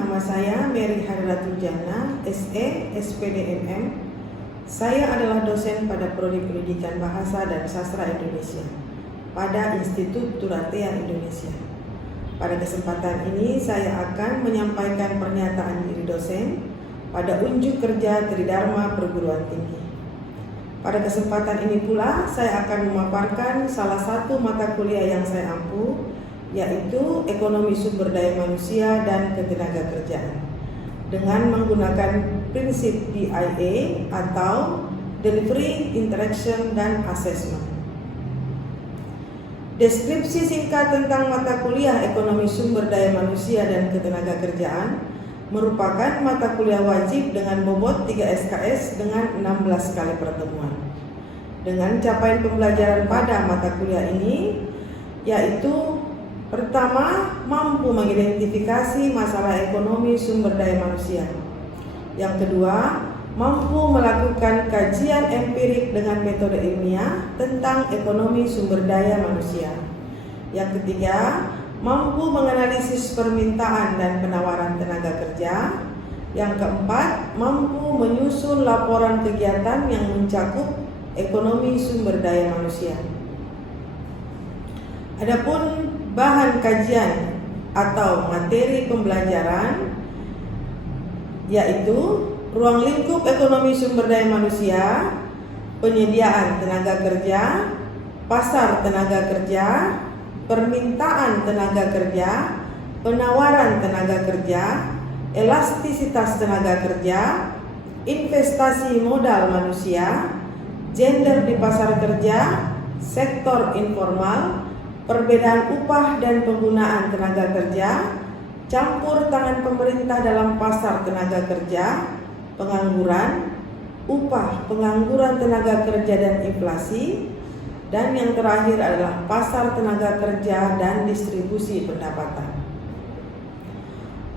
nama saya Mary Hadratul Jannah, SE, SPDMM. Saya adalah dosen pada Prodi Pendidikan Bahasa dan Sastra Indonesia pada Institut Turatea Indonesia. Pada kesempatan ini saya akan menyampaikan pernyataan diri dosen pada unjuk kerja Tridharma Perguruan Tinggi. Pada kesempatan ini pula saya akan memaparkan salah satu mata kuliah yang saya ampu, yaitu Ekonomi Sumber Daya Manusia dan Ketenagakerjaan dengan menggunakan prinsip DIA atau Delivery, Interaction, dan Assessment. Deskripsi singkat tentang mata kuliah Ekonomi Sumber Daya Manusia dan Ketenagakerjaan merupakan mata kuliah wajib dengan bobot 3 SKS dengan 16 kali pertemuan. Dengan capaian pembelajaran pada mata kuliah ini yaitu: pertama, mampu mengidentifikasi masalah ekonomi sumber daya manusia. Yang kedua, mampu melakukan kajian empirik dengan metode ilmiah tentang ekonomi sumber daya manusia. Yang ketiga, mampu menganalisis permintaan dan penawaran tenaga kerja. Yang keempat, mampu menyusun laporan kegiatan yang mencakup ekonomi sumber daya manusia. Adapun bahan kajian atau materi pembelajaran yaitu ruang lingkup ekonomi sumber daya manusia, penyediaan tenaga kerja, pasar tenaga kerja, permintaan tenaga kerja, penawaran tenaga kerja, elastisitas tenaga kerja, investasi modal manusia, gender di pasar kerja, sektor informal, perbedaan upah dan penggunaan tenaga kerja, campur tangan pemerintah dalam pasar tenaga kerja, pengangguran, upah, pengangguran tenaga kerja dan inflasi, dan yang terakhir adalah pasar tenaga kerja dan distribusi pendapatan.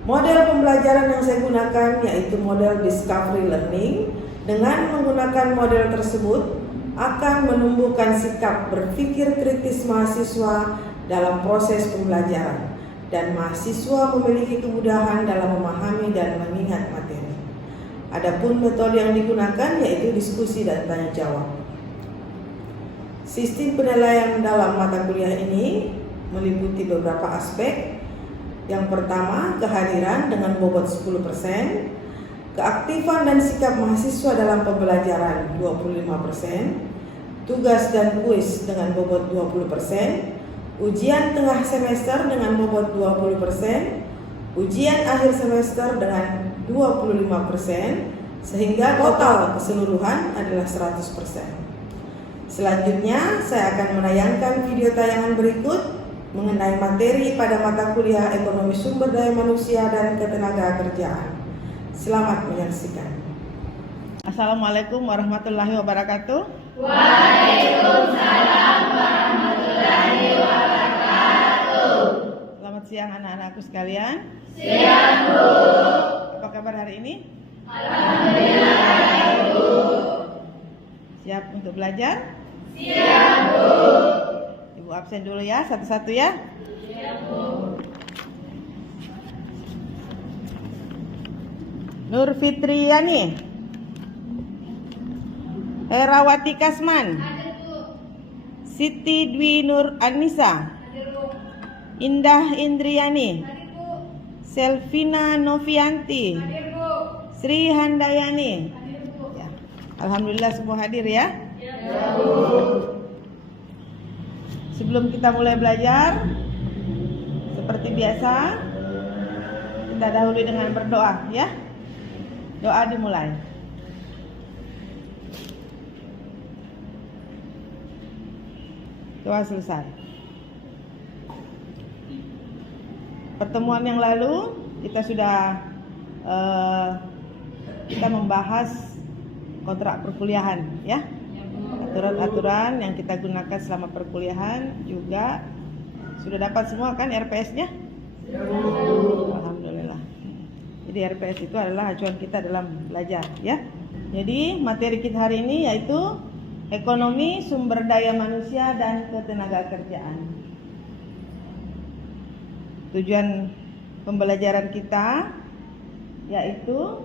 Model pembelajaran yang saya gunakan yaitu model discovery learning. Dengan menggunakan model tersebut akan menumbuhkan sikap berpikir kritis mahasiswa dalam proses pembelajaran, dan mahasiswa memiliki kemudahan dalam memahami dan mengingat materi. Adapun metode yang digunakan yaitu diskusi dan tanya jawab. Sistem penilaian dalam mata kuliah ini meliputi beberapa aspek. Yang pertama, kehadiran dengan bobot 10%, keaktifan dan sikap mahasiswa dalam pembelajaran 25%, tugas dan kuis dengan bobot 20%, ujian tengah semester dengan bobot 20%, ujian akhir semester dengan 25%, sehingga total keseluruhan adalah 100%. Selanjutnya saya akan menayangkan video tayangan berikut mengenai materi pada mata kuliah Ekonomi Sumber Daya Manusia dan Ketenagakerjaan. Selamat menyaksikan. Assalamualaikum warahmatullahi wabarakatuh. Waalaikumsalam warahmatullahi wabarakatuh. Selamat siang anak-anakku sekalian. Siang, Bu. Apa kabar hari ini? Alhamdulillah, Bu. Siap untuk belajar? Siap, Bu. Ibu absen dulu ya, satu-satu ya. Siap, Bu. Nur Fitriani, Herawati Kasman, Hadir, Bu. Siti Dwi Nur Anissa, Hadir, Bu. Indah Indriani, Hadir, Bu. Selvina Novianti, Hadir, Bu. Sri Handayani. Hadir, Bu. Ya. Alhamdulillah semua hadir ya. Ya, Bu. Sebelum kita mulai belajar, seperti biasa, kita dahului dengan berdoa ya. Doa dimulai. Doa selesai. Pertemuan yang lalu kita sudah kita membahas kontrak perkuliahan ya. Aturan-aturan yang kita gunakan selama perkuliahan juga sudah dapat semua kan RPS-nya? Alhamdulillah. Jadi RPS itu adalah acuan kita dalam belajar ya. Jadi materi kita hari ini yaitu Ekonomi Sumber Daya Manusia dan Ketenagakerjaan. Tujuan pembelajaran kita yaitu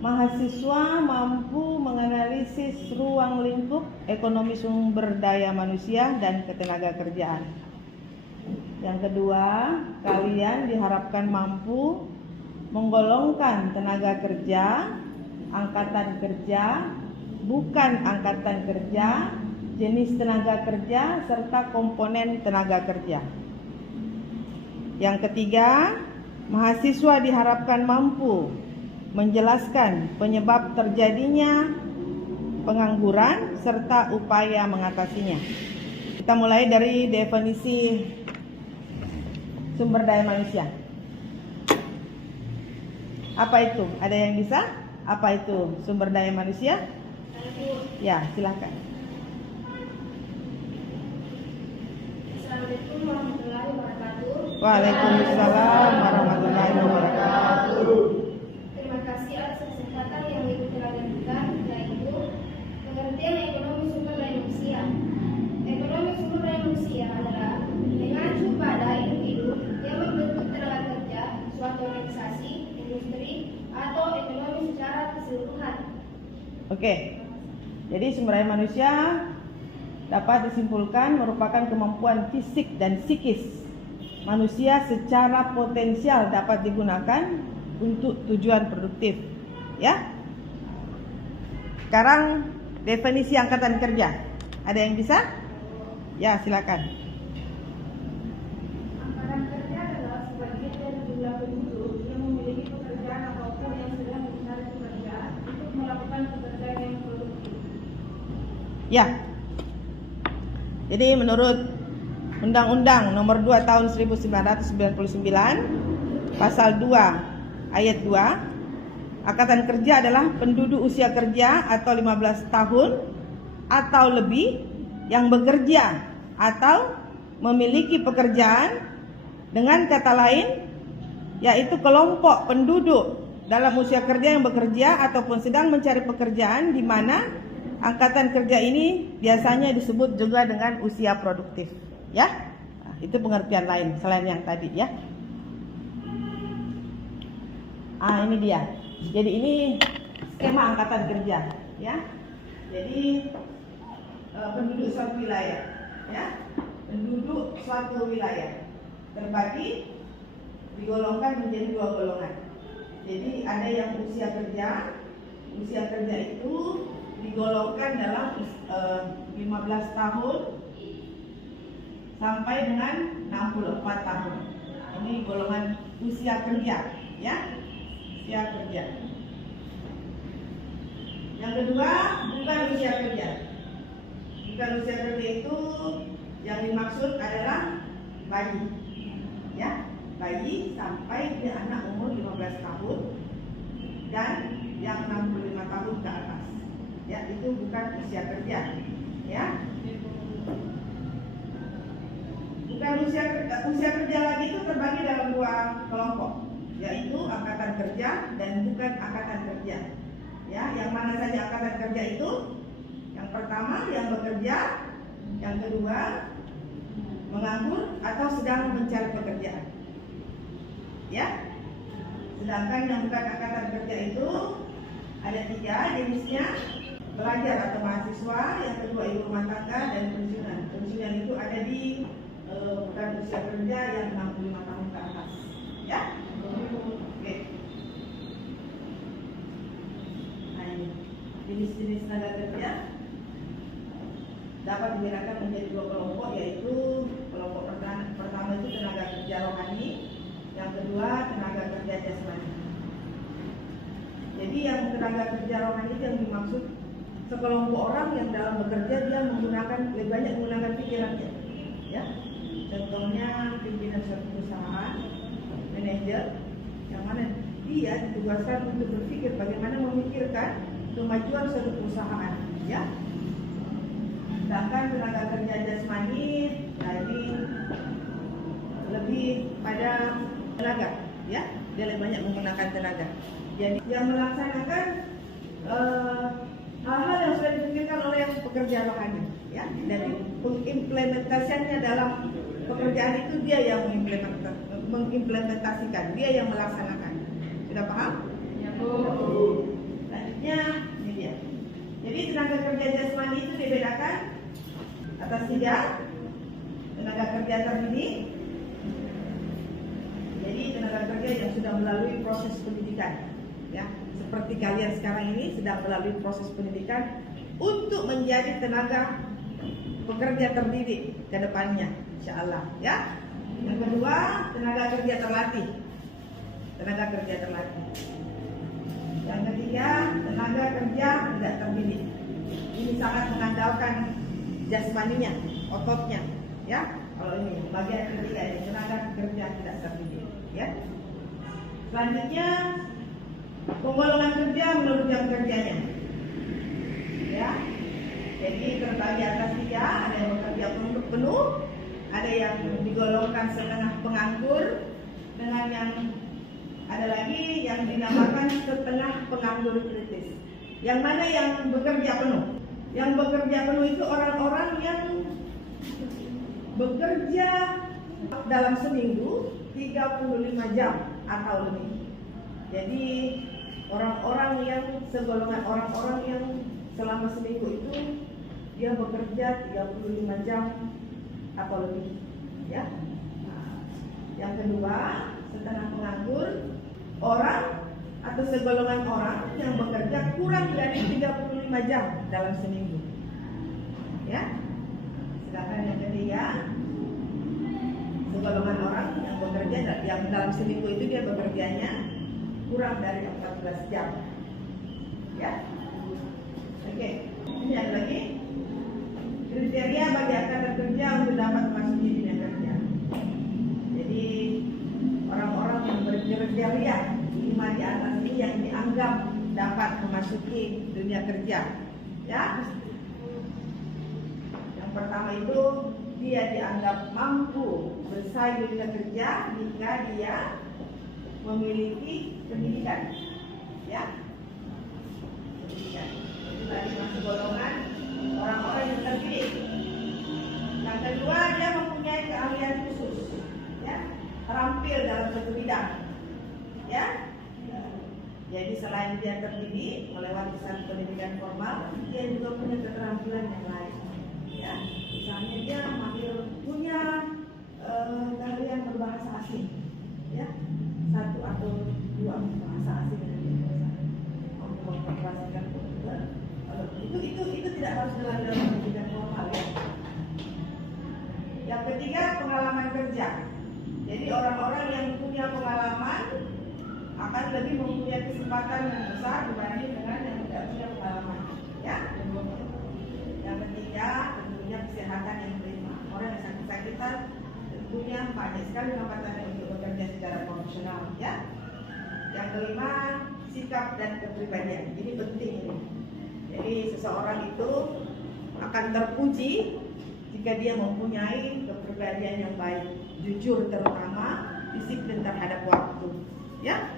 mahasiswa mampu menganalisis ruang lingkup ekonomi sumber daya manusia dan ketenaga kerjaan. Yang kedua, kalian diharapkan mampu menggolongkan tenaga kerja, angkatan kerja, bukan angkatan kerja, jenis tenaga kerja, serta komponen tenaga kerja. Yang ketiga, mahasiswa diharapkan mampu menjelaskan penyebab terjadinya pengangguran serta upaya mengatasinya. Kita mulai dari definisi sumber daya manusia. Apa itu? Ada yang bisa? Apa itu sumber daya manusia? Ya, silakan. Assalamualaikum warahmatullahi wabarakatuh. Waalaikumsalam warahmatullahi wabarakatuh. Terima kasih atas kesempatan yang Ibu telah berikan, yaitu pengertian ekonomi sumber daya manusia. Ekonomi sumber daya manusia adalah mengacu pada individu yang membentuk tenaga kerja suatu organisasi, industri, atau ekonomi secara keseluruhan. Oke. Jadi sumber daya manusia dapat disimpulkan merupakan kemampuan fisik dan psikis manusia secara potensial dapat digunakan untuk tujuan produktif. Ya. Sekarang definisi angkatan kerja. Ada yang bisa? Ya, silakan. Angkatan kerja adalah sebagian dari jumlah penduduk yang memiliki pekerjaan apapun yang sedang mencari pekerjaan untuk melakukan pekerjaan yang produktif. Ya. Jadi menurut Undang-Undang Nomor 2 Tahun 1999 Pasal 2 Ayat 2, angkatan kerja adalah penduduk usia kerja atau 15 tahun atau lebih yang bekerja atau memiliki pekerjaan, dengan kata lain yaitu kelompok penduduk dalam usia kerja yang bekerja ataupun sedang mencari pekerjaan, di mana angkatan kerja ini biasanya disebut juga dengan usia produktif. Ya, nah, itu pengertian lain selain yang tadi ya. Ini dia. Jadi ini skema angkatan kerja, ya. Jadi penduduk suatu wilayah, ya. Penduduk suatu wilayah terbagi, digolongkan menjadi dua golongan. Jadi ada yang usia kerja. Usia kerja itu digolongkan dalam 15 tahun sampai dengan 64 tahun. Ini golongan usia kerja, ya. Usia kerja. Yang kedua, bukan usia kerja. Bukan usia kerja itu yang dimaksud adalah bayi, ya. Bayi sampai dia anak umur 15 tahun dan yang 65 tahun ke atas. Ya, itu bukan usia kerja, ya. Bukan usia kerja lagi itu terbagi dalam dua kelompok, yaitu angkatan kerja dan bukan angkatan kerja. Ya, yang mana saja angkatan kerja itu? Yang pertama yang bekerja, yang kedua menganggur atau sedang mencari pekerjaan. Ya. Sedangkan yang bukan angkatan kerja itu ada 3 jenisnya: pelajar atau mahasiswa, yang kedua ibu rumah tangga, dan pensiunan. Pensiunan itu ada di bukan usia kerja yang 65 tahun ke atas. Ya. Oke. Nah, ini jenis-jenis tenaga kerja dapat dibedakan menjadi 2 kelompok, yaitu kelompok pertama itu tenaga kerja rohani, yang kedua tenaga kerja jasmani. Jadi yang tenaga kerja rohani itu yang dimaksud sekelompok orang yang dalam bekerja dia menggunakan lebih banyak menggunakan pikirannya, ya. Contohnya pimpinan suatu perusahaan, manajer, yang mana dia ditugaskan untuk berpikir bagaimana memikirkan kemajuan suatu perusahaan, ya. Sedangkan tenaga kerja jasmani, nah ini lebih pada tenaga, ya. Dia lebih banyak menggunakan tenaga. Jadi yang melaksanakan hal-hal yang sudah dipikirkan oleh pekerja rohani, ya. Dan pengimplementasiannya dalam pekerjaan itu dia yang mengimplementasikan, dia yang melaksanakan. Sudah paham? Selanjutnya ini dia. Jadi tenaga kerja jasmani itu dibedakan atas 3. Tenaga kerja terdidik. Jadi tenaga kerja yang sudah melalui proses pendidikan, ya. Seperti kalian sekarang ini sedang melalui proses pendidikan untuk menjadi tenaga pekerja terdidik ke depannya, insyaallah, ya. Yang kedua, tenaga kerja terlatih. Tenaga kerja terlatih. Yang ketiga, tenaga kerja tidak terdidik. Ini sangat mengandalkan jasmaninya, ototnya, ya. Kalau ini bagian ketiga ini tenaga kerja tidak terdidik, ya. Selanjutnya, penggolongan kerja menurut jam kerjanya, ya. Jadi terbagi atas 3, ada yang bekerja penuh, ada yang digolongkan setengah penganggur, dengan yang ada lagi yang dinamakan setengah penganggur kritis. Yang mana yang bekerja penuh? Yang bekerja penuh itu orang-orang yang bekerja dalam seminggu 35 jam atau lebih. Jadi orang-orang yang segolongan orang-orang yang selama seminggu itu dia bekerja 35 jam atau lebih, ya. Nah, yang kedua, setengah penganggur, orang atau segolongan orang yang bekerja kurang dari 35 jam dalam seminggu, ya. Sedangkan yang ketiga, segolongan orang yang bekerja yang dalam seminggu itu dia bekerjanya kurang dari 14 jam, ya. Oke, ini ada lagi kriteria bagi angkatan kerja untuk dapat memasuki dunia kerja. Jadi orang-orang yang berkriteria 5 di atas ini yang dianggap dapat memasuki dunia kerja, ya. Yang pertama itu dia dianggap mampu bersaing di dunia kerja jika dia memiliki pendidikan, ya. Pendidikan. Itu tadi masuk golongan orang-orang yang terdidik. Yang kedua, dia mempunyai keahlian khusus, ya, terampil dalam satu bidang, ya. Jadi selain dia terdidik melewati satu pendidikan formal, dia juga punya keterampilan yang lain, ya. Misalnya dia punya keahlian berbahasa asing, ya, 1 atau 2 bahasa asing yang dia bisa mengoperasikan komputer. Itu tidak harus dalam pendidikan formal, ya. Yang ketiga, pengalaman kerja. Jadi orang-orang yang punya pengalaman akan lebih mempunyai kesempatan yang besar dibanding dengan yang tidak punya pengalaman, ya. Yang ketiga, tentunya kesehatan yang prima. Orang yang sakit-sakitan tentunya banyak sekali kesempatannya untuk bekerja secara profesional, ya. Yang kelima, sikap dan kepribadian. Ini penting ini. Jadi seseorang itu akan terpuji jika dia mempunyai kepribadian yang baik, jujur terutama, disiplin terhadap waktu, ya.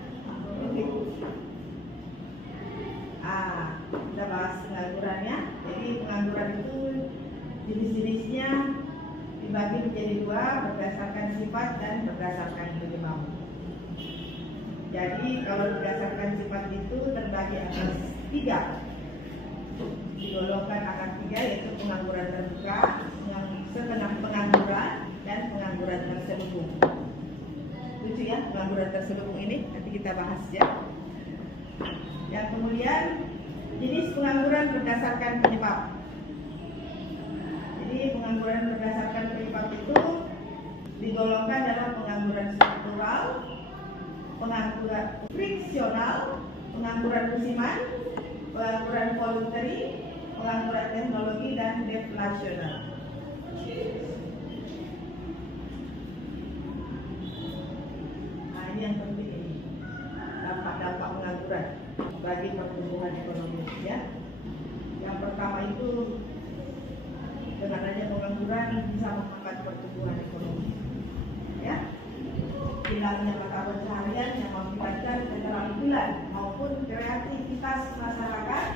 Kita bahas penganggurannya. Jadi pengangguran itu jenis-jenisnya dibagi menjadi 2 berdasarkan sifat dan berdasarkan penyebab. Jadi kalau berdasarkan sifat itu terbagi atas 3. Digolongkan akan 3, yaitu pengangguran terbuka, yang setengah pengangguran, dan pengangguran terselubung. Lucu ya pengangguran terselubung ini, nanti kita bahas, ya. Yang kemudian jenis pengangguran berdasarkan penyebab. Jadi pengangguran berdasarkan penyebab itu digolongkan dalam pengangguran struktural, pengangguran friksional, pengangguran musiman, pengangguran voluntary, pengangguran teknologi, dan deflasional. Nah, ini yang penting ini, dampak-dampak pengangguran bagi pertumbuhan ekonomi, ya. Yang pertama itu, dengan adanya pengangguran bisa menghambat pertumbuhan ekonomi, ya. Hilangnya mata pencaharian yang mengakibatkan keterampilan maupun kreativitas masyarakat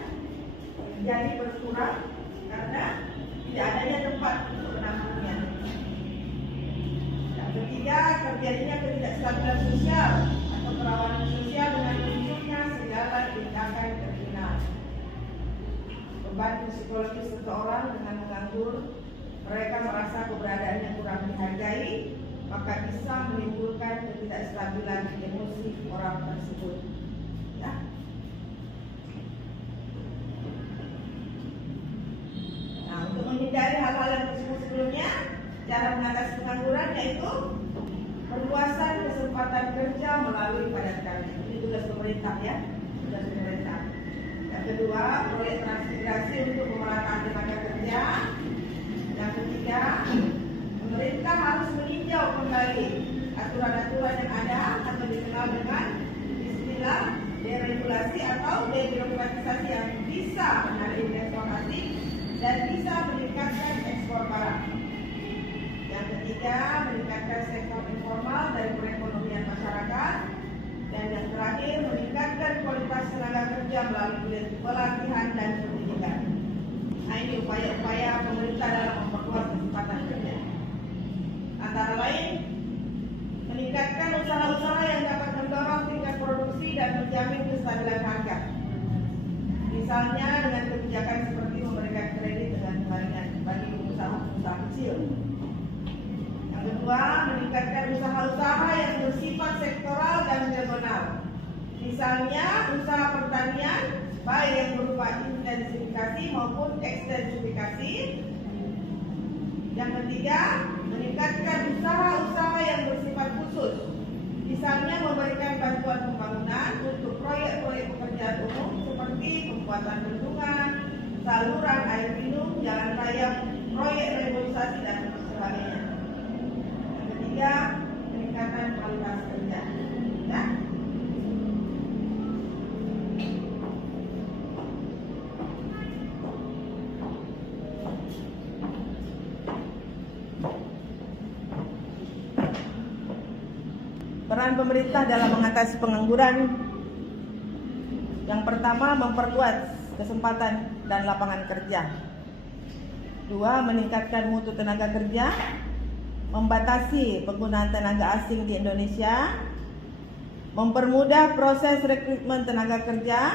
jadi berkurang karena tidak adanya tempat untuk menampungnya. Yang ketiga, terjadinya ketidakstabilan sosial atau kerawanan sosial dengan munculnya segala psikologis seseorang dengan menganggur, mereka merasa keberadaannya kurang dihargai, maka bisa menimbulkan ketidakstabilan emosi orang tersebut. Ya. Nah, untuk menghindari hal-hal yang disebut sebelumnya, cara mengatasi pengangguran yaitu perluasan kesempatan kerja melalui padat karya. Ini tugas pemerintah ya, tugas pemerintah. Yang kedua, proyek transmigrasi untuk pemerataan tenaga kerja. Yang ketiga, pemerintah harus meninjau kembali aturan-aturan yang ada atau dikenal dengan istilah deregulasi atau debirokratisasi yang bisa menarik investor asing dan bisa meningkatkan ekspor barang. Yang ketiga, meningkatkan sektor informal dari perekonomian masyarakat. Dan yang terakhir, meningkatkan kualitas tenaga kerja melalui pelatihan dan pendidikan. Nah, ini upaya-upaya pemerintah dalam memperluas kesempatan kerja. Antara lain, meningkatkan usaha-usaha yang dapat mendorong tingkat produksi dan menjamin kestabilan harga. Misalnya dengan kebijakan seperti memberikan kredit dengan keringanan bagi pengusaha-pengusaha kecil. Yang kedua, meningkatkan usaha-usaha yang bersifat sektoral dan regional. Misalnya usaha pertanian, baik yang berupa intensifikasi maupun ekstensifikasi. Yang ketiga, meningkatkan usaha-usaha yang bersifat khusus. Misalnya memberikan bantuan pembangunan untuk proyek-proyek pekerjaan umum seperti pembuatan bendungan, saluran air minum, jalan raya, proyek reboisasi dan sebagainya. Yang ketiga, peningkatan kualitas kerja. Ya. Peran pemerintah dalam mengatasi pengangguran. Yang pertama, memperluas kesempatan dan lapangan kerja. Dua, meningkatkan mutu tenaga kerja, membatasi penggunaan tenaga asing di Indonesia, mempermudah proses rekrutmen tenaga kerja,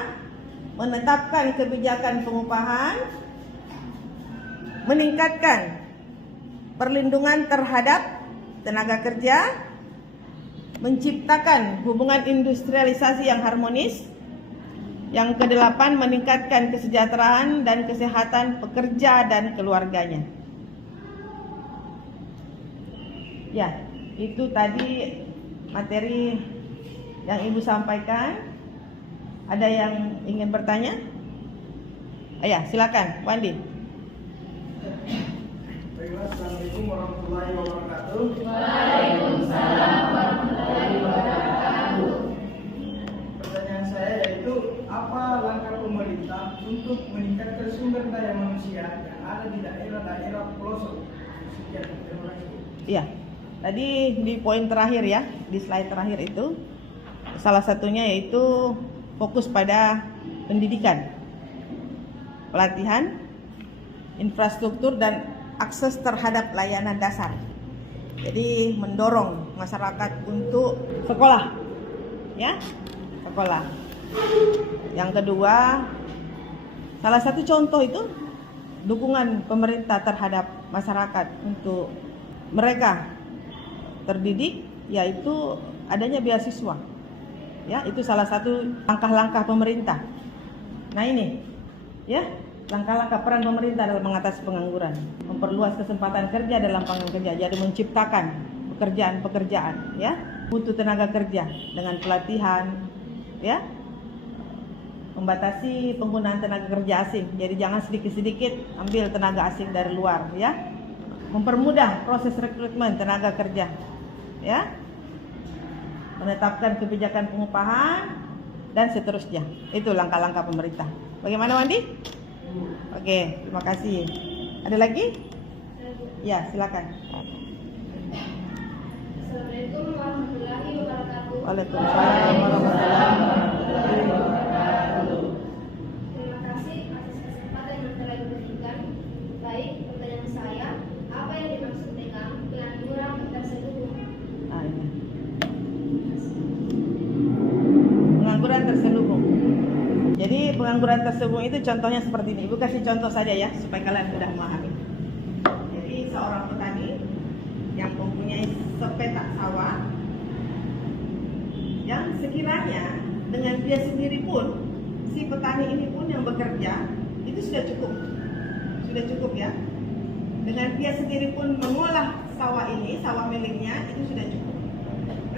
menetapkan kebijakan pengupahan, meningkatkan perlindungan terhadap tenaga kerja, menciptakan hubungan industrialisasi yang harmonis. Yang kedelapan, meningkatkan kesejahteraan dan kesehatan pekerja dan keluarganya. Ya, itu tadi materi yang Ibu sampaikan. Ada yang ingin bertanya? Ya, silakan, Wandi. Assalamualaikum warahmatullahi wabarakatuh. Waalaikumsalam warahmatullahi wabarakatuh. Pertanyaan saya yaitu, apa langkah pemerintah untuk meningkatkan sumber daya manusia yang ada di daerah-daerah pelosok? Sekian, terima kasih. Iya, tadi di poin terakhir ya, di slide terakhir itu, salah satunya yaitu fokus pada pendidikan, pelatihan, infrastruktur dan akses terhadap layanan dasar. Jadi mendorong masyarakat untuk sekolah, ya, sekolah. Yang kedua, salah satu contoh itu dukungan pemerintah terhadap masyarakat untuk mereka terdidik, yaitu adanya beasiswa. Ya, itu salah satu langkah-langkah pemerintah. Nah ini, ya, langkah-langkah peran pemerintah dalam mengatasi pengangguran, memperluas kesempatan kerja dalam lapangan kerja, jadi menciptakan pekerjaan-pekerjaan, ya, mutu tenaga kerja dengan pelatihan, ya, membatasi penggunaan tenaga kerja asing, jadi jangan sedikit-sedikit ambil tenaga asing dari luar, ya, mempermudah proses rekrutmen tenaga kerja, ya, menetapkan kebijakan pengupahan dan seterusnya. Itu langkah-langkah pemerintah. Bagaimana, Wandi? Oke, terima kasih. Ada lagi? Ya, silakan. Assalamualaikum warahmatullahi wabarakatuh. Waalaikumsalam warahmatullahi wabarakatuh. Terima kasih atas kesempatan yang telah diberikan. Baik, pertanyaan saya, apa yang dimaksud dengan pengangguran terselubung? Ini. Pengangguran terselubung. Jadi pengangguran pengangguran tersebut itu contohnya seperti ini. Ibu kasih contoh saja ya supaya kalian mudah memahami. Jadi seorang petani yang mempunyai sepetak sawah yang sekiranya dengan dia sendiri pun, si petani ini pun yang bekerja itu sudah cukup ya. Dengan dia sendiri pun mengolah sawah ini, sawah miliknya itu sudah cukup.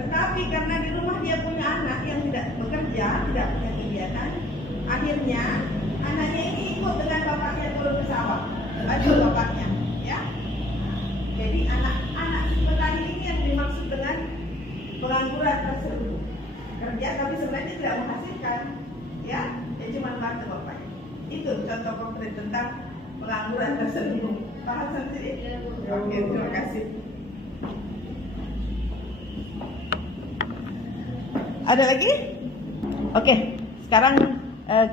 Tetapi karena di rumah dia punya anak yang tidak bekerja, tidak punya kegiatan, akhirnya anaknya ini ikut dengan bapaknya turun ke sawah, bantu bapaknya, ya. Jadi anak-anak si petani ini yang dimaksud dengan pengangguran tersebut. Kerja tapi sebenarnya tidak menghasilkan, ya. Dia cuma bantu bapaknya. Itu contoh konkret tentang pengangguran tersebut. Paham sendiri? Oke, terima kasih. Ada lagi? Oke, sekarang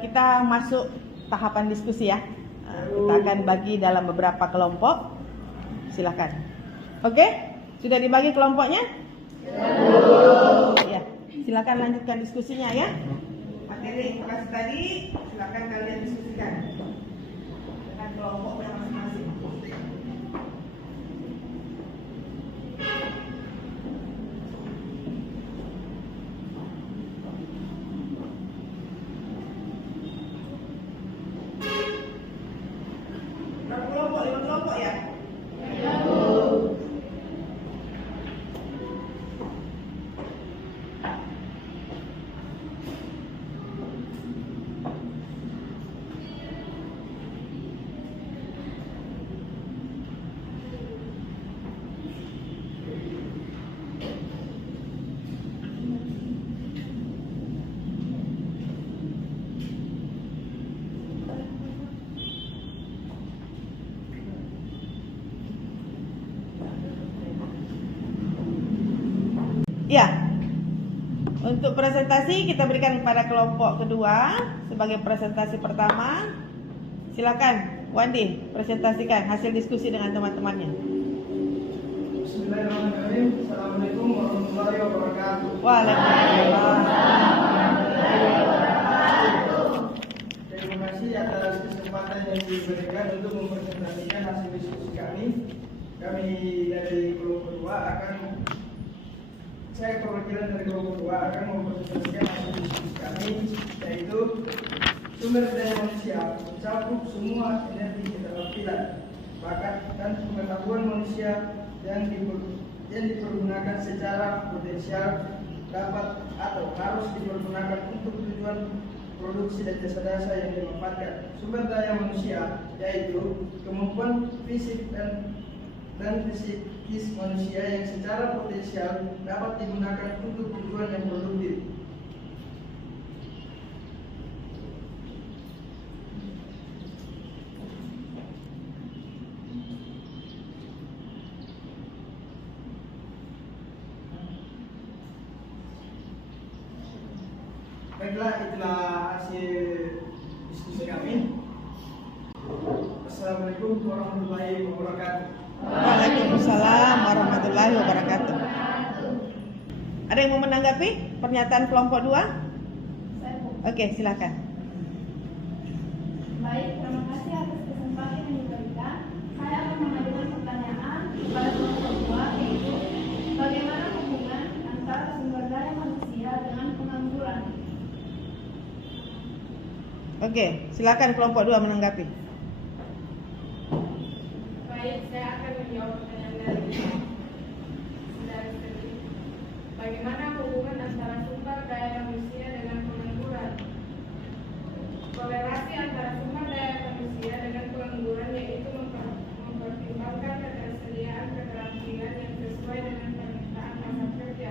kita masuk tahapan diskusi ya. Kita akan bagi dalam beberapa kelompok. Silakan. Oke, sudah dibagi kelompoknya? Ya, silakan lanjutkan diskusinya ya. Materi yang kasih tadi, silakan kalian diskusikan dengan kelompoknya masing-masing. Lima kelompok ya? Ya, untuk presentasi kita berikan kepada kelompok kedua sebagai presentasi pertama. Silakan, Wandi, presentasikan hasil diskusi dengan teman-temannya. Bismillahirrahmanirrahim. Assalamualaikum warahmatullahi wabarakatuh. Waalaikumsalam. Terima kasih atas kesempatan yang diberikan untuk mempresentasikan hasil diskusi kami. Kami dari kelompok kedua saya perwakilan dari kelompok kedua akan mempresentasikan hasil diskusi kami, yaitu sumber daya manusia mencakup semua energi keterampilan, bakat dan pengetahuan manusia yang dipergunakan secara potensial dapat atau harus dipergunakan untuk tujuan produksi dan jasa-jasa yang dimanfaatkan. Sumber daya manusia yaitu kemampuan fisik dan psikis manusia yang secara potensial dapat digunakan untuk tujuan yang produktif. Baiklah, itulah hasil diskusi kami. Assalamualaikum warahmatullahi wabarakatuh. Waalaikumsalam warahmatullahi wabarakatuh. Ada yang mau menanggapi pernyataan kelompok 2? Oke, silakan. Baik, terima kasih atas kesempatan yang diberikan. Saya akan mengajukan pertanyaan kepada kelompok 2, yaitu bagaimana hubungan antara sumber daya manusia dengan pengangguran? Oke, silakan kelompok 2 menanggapi. Baik, saya akan menjawab pertanyaan dari tadi. Bagaimana hubungan antara sumber daya manusia dengan pengangguran? Korelasi antara sumber daya manusia dengan pengangguran yaitu mempertimbangkan ketersediaan keterampilan yang sesuai dengan permintaan pasar kerja.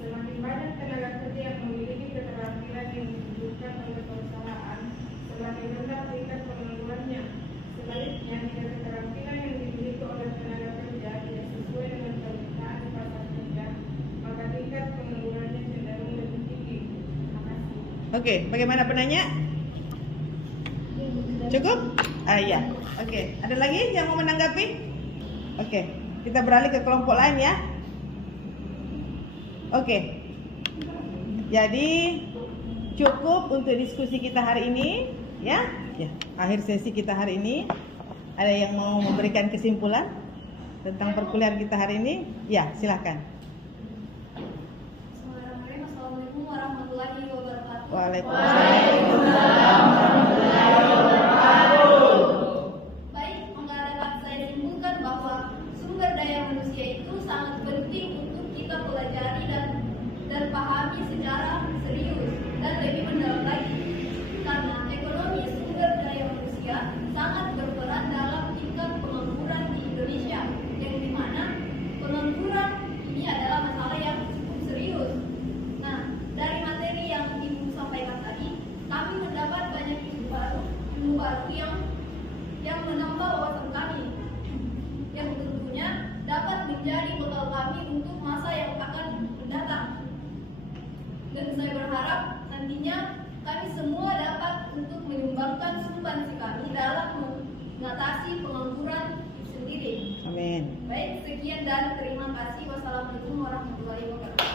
Semakin banyak tenaga kerja yang memiliki keterampilan yang dibutuhkan oleh perusahaan, semakin rendah tingkat penganggurannya. Sebaliknya, jika keterampilan yang dimiliki oleh tenaga kerja tidak sesuai dengan permintaan pasar kerja, maka tingkat penganggurannya cenderung lebih tinggi. Terima kasih. Oke, bagaimana penanya? Cukup? Ya. Oke, ada lagi yang mau menanggapi? Oke, kita beralih ke kelompok lain ya. Oke. Jadi cukup untuk diskusi kita hari ini, ya. Akhir sesi kita hari ini. Ada yang mau memberikan kesimpulan tentang perkuliahan kita hari ini? Ya, silakan. Assalamualaikum warahmatullahi wabarakatuh. Waalaikumsalam. Baik, maka dapat saya simpulkan bahwa sumber daya manusia itu sangat penting untuk kita pelajari dan pahami secara serius dan lebih mendalam lagi. Karena ekonomi sumber daya manusia sangat berperan dalam tingkat pengangguran di Indonesia, yang dimana pengangguran ini adalah masalah yang cukup serius. Nah, dari materi yang Ibu sampaikan tadi, kami mendapat banyak ilmu baru yang menambah wawasan kami, yang tentunya dapat menjadi bekal kami untuk masa yang akan mendatang. Dan saya berharap nantinya kami semua dapat untuk menyumbangkan sumbangsi kami dalam mengatasi pengangguran itu sendiri. Amin. Baik, sekian dan terima kasih. Wassalamualaikum warahmatullahi wabarakatuh.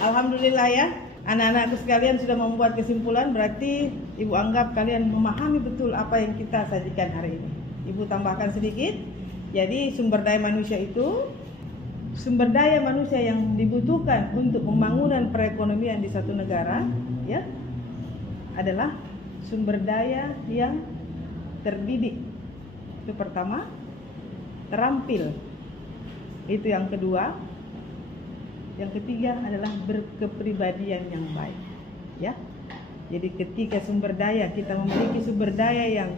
Alhamdulillah ya, anak-anakku sekalian sudah membuat kesimpulan, berarti Ibu anggap kalian memahami betul apa yang kita sajikan hari ini. Ibu tambahkan sedikit, jadi sumber daya manusia itu sumber daya manusia yang dibutuhkan untuk pembangunan perekonomian di satu negara, ya, adalah sumber daya yang terdidik. Itu pertama, terampil. Itu yang kedua. Yang ketiga adalah berkepribadian yang baik, ya. Jadi ketika sumber daya, kita memiliki sumber daya yang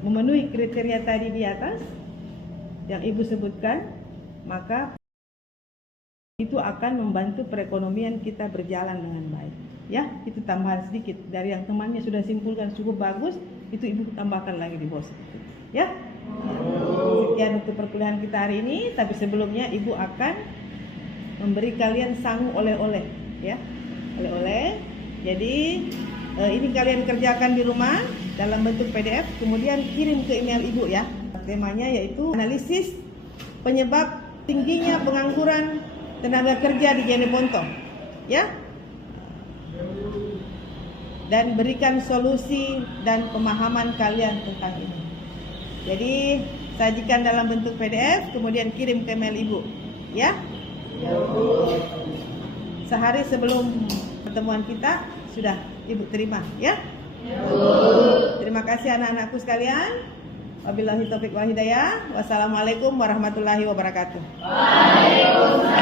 memenuhi kriteria tadi di atas yang Ibu sebutkan, maka itu akan membantu perekonomian kita berjalan dengan baik. Ya, itu tambahan sedikit dari yang temannya sudah simpulkan cukup bagus, itu Ibu tambahkan lagi di bawah sedikit. Ya. Sekian untuk perkuliahan kita hari ini, tapi sebelumnya Ibu akan memberi kalian sangu oleh-oleh, ya. Oleh-oleh. Jadi ini kalian kerjakan di rumah dalam bentuk PDF, kemudian kirim ke email Ibu, ya. Temanya yaitu analisis penyebab tingginya pengangguran tenaga kerja di Jeneponto, ya. Dan berikan solusi dan pemahaman kalian tentang ini. Jadi sajikan dalam bentuk PDF, kemudian kirim ke email Ibu, ya. Sehari sebelum pertemuan kita sudah Ibu terima, ya. Terima kasih anak-anakku sekalian. Wabillahi taufiq wal hidayah. Wassalamualaikum warahmatullahi wabarakatuh. Waalaikumsalam.